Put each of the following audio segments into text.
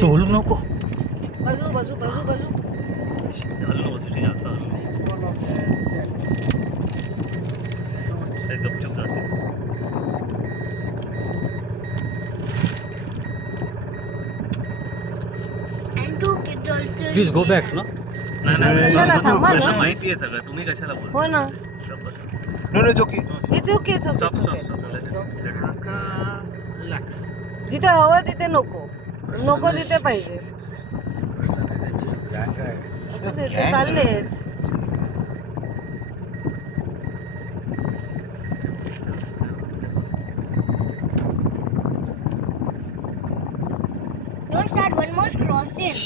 ढोलू नको. बाजू बाजू बाजू बाजू. हलू नको सुची जास्त हलू नको. ते गपचूप जाते. प्लीज गो बॅक ना. नाही कशाला थांबा ना. माहिती आहे सगळं. तुम्ही कशाला बोल. हो ना. No, it's okay. It's okay it's stop okay. Stop stop. Relax. जिथे हवं तिथे नको. नको तिथे पाहिजे. Gang आहे. असं ते चाललेत. Don't start one more crossing.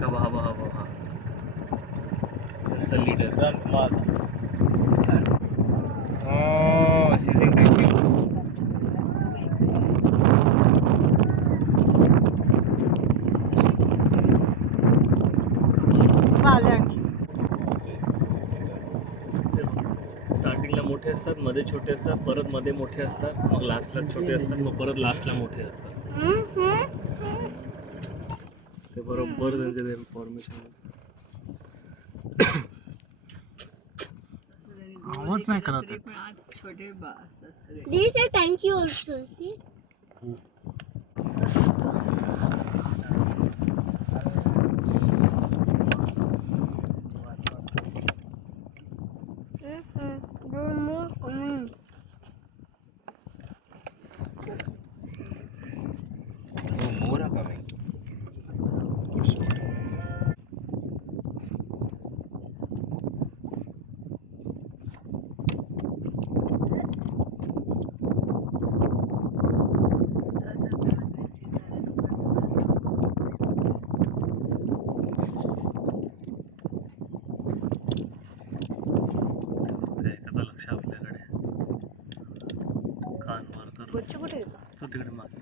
हवा. It's a leader. Oh, he's using that view. आले आणखी. स्टार्टिंगला मोठे असतात, मध्ये छोटे असतात, परत मध्ये मोठे असतात, मग लास्टला छोटे असतात, मग परत लास्टला मोठे असतात. ते बरोबर त्यांचे ते फॉर्मेशन. आवाज नाही करत आहे. Do you say thank you also? See? No more coming. No more are coming. एकाचं लक्ष आपल्याकडे. कानवर तर बच्चू कुठे येतो? तो तिकडे मागे.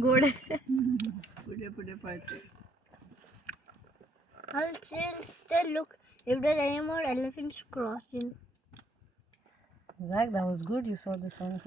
गोड. पुढे पळते. I'll still look if there's any more elephants crossing. Zach, that was good. You saw this one.